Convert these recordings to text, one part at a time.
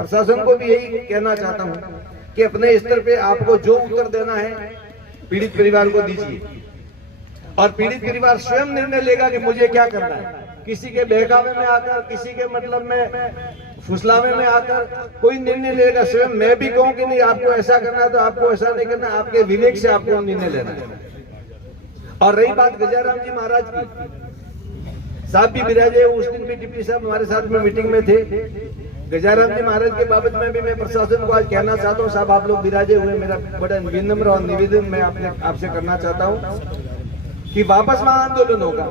प्रशासन को भी यही कहना चाहता हूँ कि अपने स्तर पे आपको जो उत्तर देना है पीड़ित परिवार को दीजिए, और पीड़ित परिवार स्वयं निर्णय लेगा कि मुझे क्या करना है। किसी के बहकावे में आकर, किसी के मतलब में फुसलावे में आकर कोई निर्णय लेगा स्वयं। मैं भी कहूँ कि नहीं आपको ऐसा करना है तो आपको ऐसा नहीं करना, आपके विवेक से आपको निर्णय लेना है। और रही बात गजाराम जी महाराज की, साहब भी विराजे, उस दिन भी डिप्टी साहब हमारे साथ में मीटिंग में थे। गजाराम जी महाराज के बाबत में भी मैं प्रशासन को आज कहना चाहता हूँ, साहब आप लोग विराजे हुए, मेरा बड़ा विनम्र और निवेदन मैं आपसे करना चाहता हूँ कि वापस वहां आंदोलन होगा,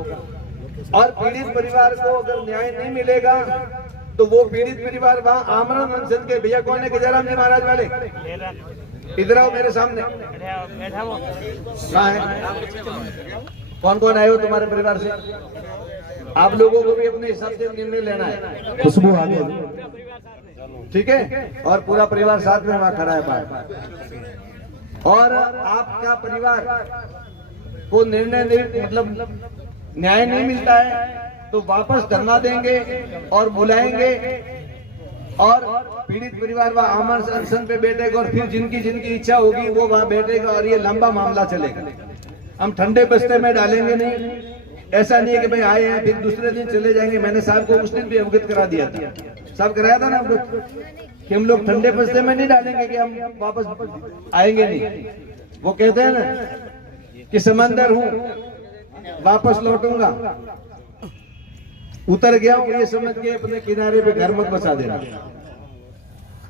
और पीड़ित परिवार को अगर न्याय नहीं मिलेगा तो वो पीड़ित परिवार वहां आमरण अनशन के, भैया कौन है गजाराम जी महाराज वाले, इधर आओ मेरे सामने, कहाँ है, कौन कौन आए हो तुम्हारे परिवार से? आप लोगों को भी अपने हिसाब से निर्णय लेना है। खुशबू आ गई, ठीक है, और पूरा परिवार साथ में वहां खड़ा है बाहर। और आपका परिवार को निर्णय नहीं, मतलब न्याय नहीं मिलता है तो वापस धरना देंगे और बुलाएंगे, और पीड़ित परिवार वहां आमरण अनशन पे बैठेगा, और फिर जिनकी जिनकी इच्छा होगी वो वहां बैठेगा, और ये लंबा मामला चलेगा। हम ठंडे बस्ते में डालेंगे नहीं। ऐसा नहीं है कि भाई आए हैं फिर दूसरे दिन चले जाएंगे। मैंने साहब को उस दिन भी अवगत करा दिया था, साहब कराया था ना अवगत, कि हम लोग ठंडे बस्ते में नहीं डालेंगे कि हम वापस आएंगे नहीं। वो कहते हैं ना कि समंदर हूं वापस लौटूंगा, उतर गया हूं ये समझ के अपने किनारे पे घर मत बसा देना।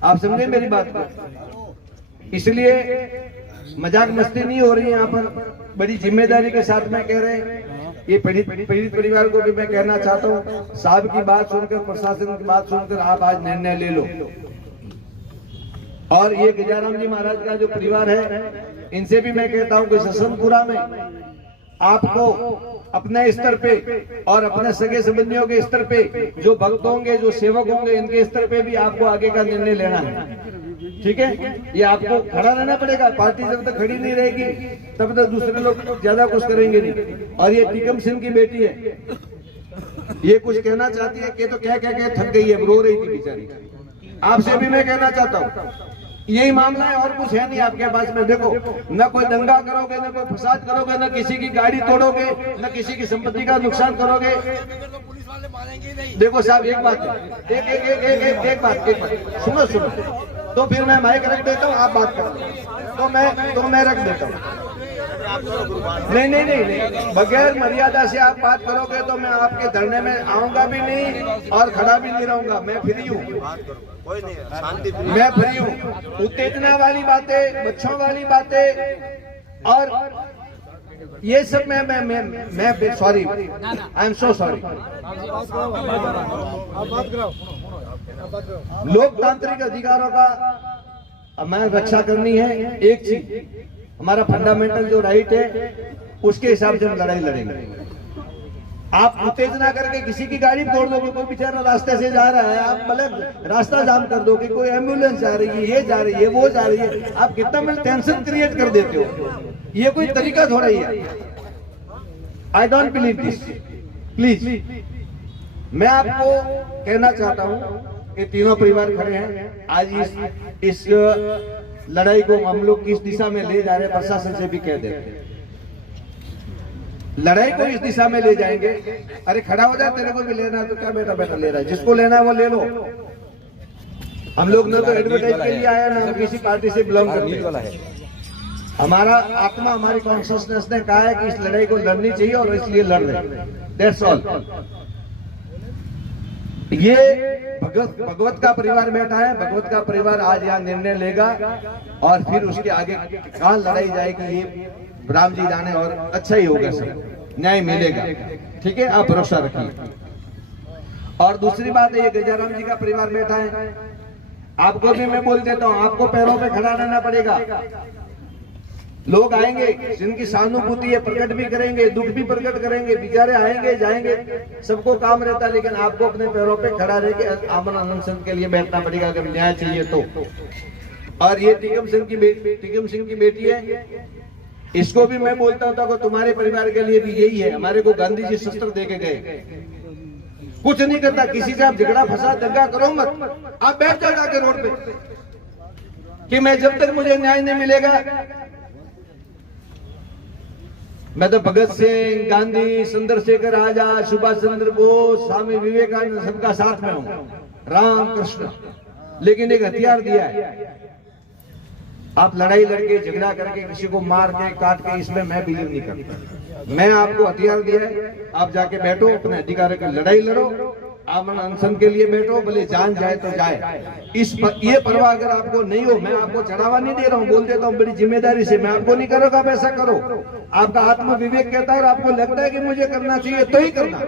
आप समझे मेरी बात को? इसलिए मजाक मस्ती नहीं हो रही है यहाँ पर, बड़ी जिम्मेदारी के साथ मैं कह रहे हैं। ये पीड़ित परिवार को भी मैं कहना चाहता हूँ, साहब की बात सुनकर, प्रशासन की बात सुनकर आप आज निर्णय ले लो। और ये गजाराम जी महाराज का जो परिवार है, इनसे भी मैं कहता हूँ कि ससनपुरा में आपको अपने स्तर पे और अपने सगे संबंधियों के स्तर पे, जो भक्त होंगे, जो सेवक होंगे, इनके स्तर पे भी आपको आगे का निर्णय लेना है। ठीक है, ये आपको खड़ा रहना पड़ेगा। पार्टी जब तक खड़ी नहीं रहेगी तब तक दूसरे लोग ज्यादा कुछ करेंगे नहीं। और ये टीकम सिंह की बेटी है, ये कुछ कहना चाहती है कि तो क्या क्या क्या थक गई है, रो रही थी बेचारी। आपसे भी मैं कहना चाहता हूँ, यही मामला है और कुछ है नहीं आपके पास में। देखो, न कोई दंगा करोगे, न कोई फसाद करोगे, न किसी की गाड़ी तोड़ोगे, न किसी की संपत्ति का नुकसान करोगे। देखो साहब, एक बात है, एक बात सुनो तो फिर मैं माइक रख देता हूँ, आप बात करो तो मैं रख देता हूँ। नहीं, बगैर मर्यादा से आप बात करोगे तो मैं आपके धरने में आऊंगा भी नहीं और खड़ा भी नहीं रहूंगा। मैं फ्री हूँ, मैं फ्री हूँ। उत्तेजना वाली बातें, बच्चों वाली बातें और ये सब मैं sorry, I am so sorry. लोकतांत्रिक अधिकारों का हमें रक्षा करनी है। एक चीज, हमारा फंडामेंटल जो राइट है उसके हिसाब से हम लड़ाई लड़ेंगे। आप उत्तेजना करके किसी की गाड़ी तोड़ दोगे, कोई बेचारा रास्ते से जा रहा है, आप मतलब रास्ता जाम कर दोगे, कोई एम्बुलेंस जा रही है, ये जा रही है, वो जा रही है, आप कितना मतलब टेंशन क्रिएट कर देते हो। ये कोई तरीका थोड़ा ही है। I don't believe this. Please, मैं आपको कहना चाहता हूँ कि तीनों परिवार खड़े हैं। आज इस लड़ाई को हम लोग किस दिशा में ले जा रहे हैं, प्रशासन से भी कह देते हैं, लड़ाई को इस दिशा में ले जाएंगे। अरे खड़ा हो जाए, तेरे को भी लेना है तो क्या बेटा बेटा ले रहा है, जिसको लेना है वो ले लो। हम लोग न तो एडवर्टाइज के लिए आया, ना हम किसी पार्टी से बिलोंग करते हैं। हमारा आत्मा, हमारी कॉन्शियसनेस ने कहा है कि इस लड़ाई को लड़नी चाहिए और इसलिए लड़ रहे हैं। That's all. ये भगवत का परिवार बैठा है, भगवत का परिवार आज यहाँ निर्णय लेगा और फिर उसके आगे कहाँ लड़ाई जाएगी ये राम जी जाने, और अच्छा ही होगा, सब न्याय मिलेगा। ठीक है, आप भरोसा रखिए। और दूसरी बात है, ये गजाराम जी का परिवार बैठा है, आपको भी मैं बोल देता हूँ, आपको पैरों पे खड़ा रहना पड़ेगा। लोग आएंगे, जिनकी सहानुभूति है प्रकट भी करेंगे, दुख भी प्रकट करेंगे, बेचारे आएंगे जाएंगे, सबको काम रहता है, लेकिन आपको अपने पैरों पे खड़ा रह के आमरण अनशन के लिए बैठना पड़ेगा अगर न्याय चाहिए तो। और ये टीकम सिंह की बेटी है, इसको भी मैं बोलता हूँ कि तुम्हारे परिवार के लिए भी यही है। हमारे को गांधी जी शस्त्र दे के गए, कुछ नहीं करता, किसी से आप झगड़ा फसाद दंगा करो मत, आप बैठ जाओ जाके रोड पे कि मैं जब तक मुझे न्याय नहीं मिलेगा। मैं तो भगत सिंह, गांधी, चंद्रशेखर आजाद, सुभाष चंद्र बोस, स्वामी विवेकानंद सबका साथ में हूं, राम कृष्ण, लेकिन एक हथियार दिया है। आप लड़ाई लड़के झगड़ा करके किसी को मार के काट के, इसमें मैं बिलीव नहीं करता। मैं आपको हथियार दिया है, आप जाके बैठो, अपने अधिकारों की लड़ाई लड़ो, आमरण अनशन के लिए बैठो, भले जान जाए तो जाए। ये परवाह अगर आपको नहीं हो, मैं आपको चढ़ावा नहीं दे रहा हूं, बोल देता हूं बड़ी जिम्मेदारी से, मैं आपको नहीं करूंगा, आप ऐसा करो। आपका आत्म विवेक कहता है और आपको लगता है कि मुझे करना चाहिए तो ही करना,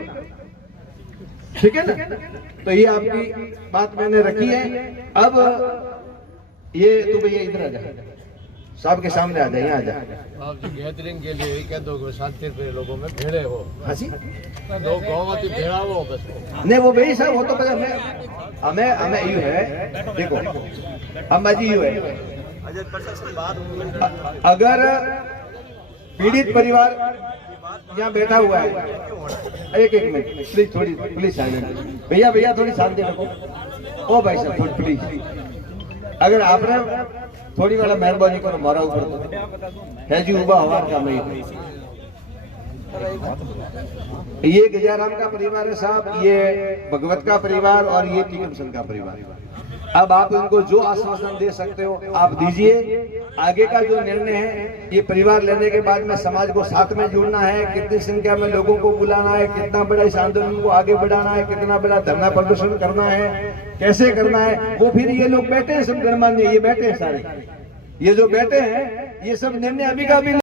ठीक है ना। तो ये आपकी बात मैंने रखी है। अब ये तो भैया इधर आ जाए, साहब के सामने आ जाए, यहाँ आ जाए। आप जी गैदरिंग के लिए कह दो, शांति पे लोगों में भेड़े हो, हाँ जी, लोग गाँव भेड़ा हो बस। नहीं वो भाई साहब, वो तो पता हमें यू है, देखो हम बाजी यू है, अगर पीड़ित परिवार यहाँ बैठा हुआ है, एक मिनट प्लीज, थोड़ी प्लीज साइलेंट भैया थोड़ी शांति रखो। ओ भाई साहब थोड़ी प्लीज, अगर आपने थोड़ी वाला मेहरबानी करो मारा ऊपर है जी, उबा हवा का नहीं। ये गजाराम का परिवार है साहब, ये भगवत का परिवार और ये टीकमसन का परिवार। अब आप इनको जो आश्वासन दे सकते हो आप दीजिए। आगे का जो निर्णय है ये परिवार लेने के बाद में समाज को साथ में जोड़ना है, कितनी संख्या में लोगों को बुलाना है, कितना बड़ा इस आंदोलन को आगे बढ़ाना है, कितना बड़ा धरना प्रदर्शन करना है, कैसे करना है, वो फिर ये लोग बैठे हैं सब गणमान्य, ये बैठे हैं सारे, ये जो बैठे हैं ये सब निर्णय अभी का भी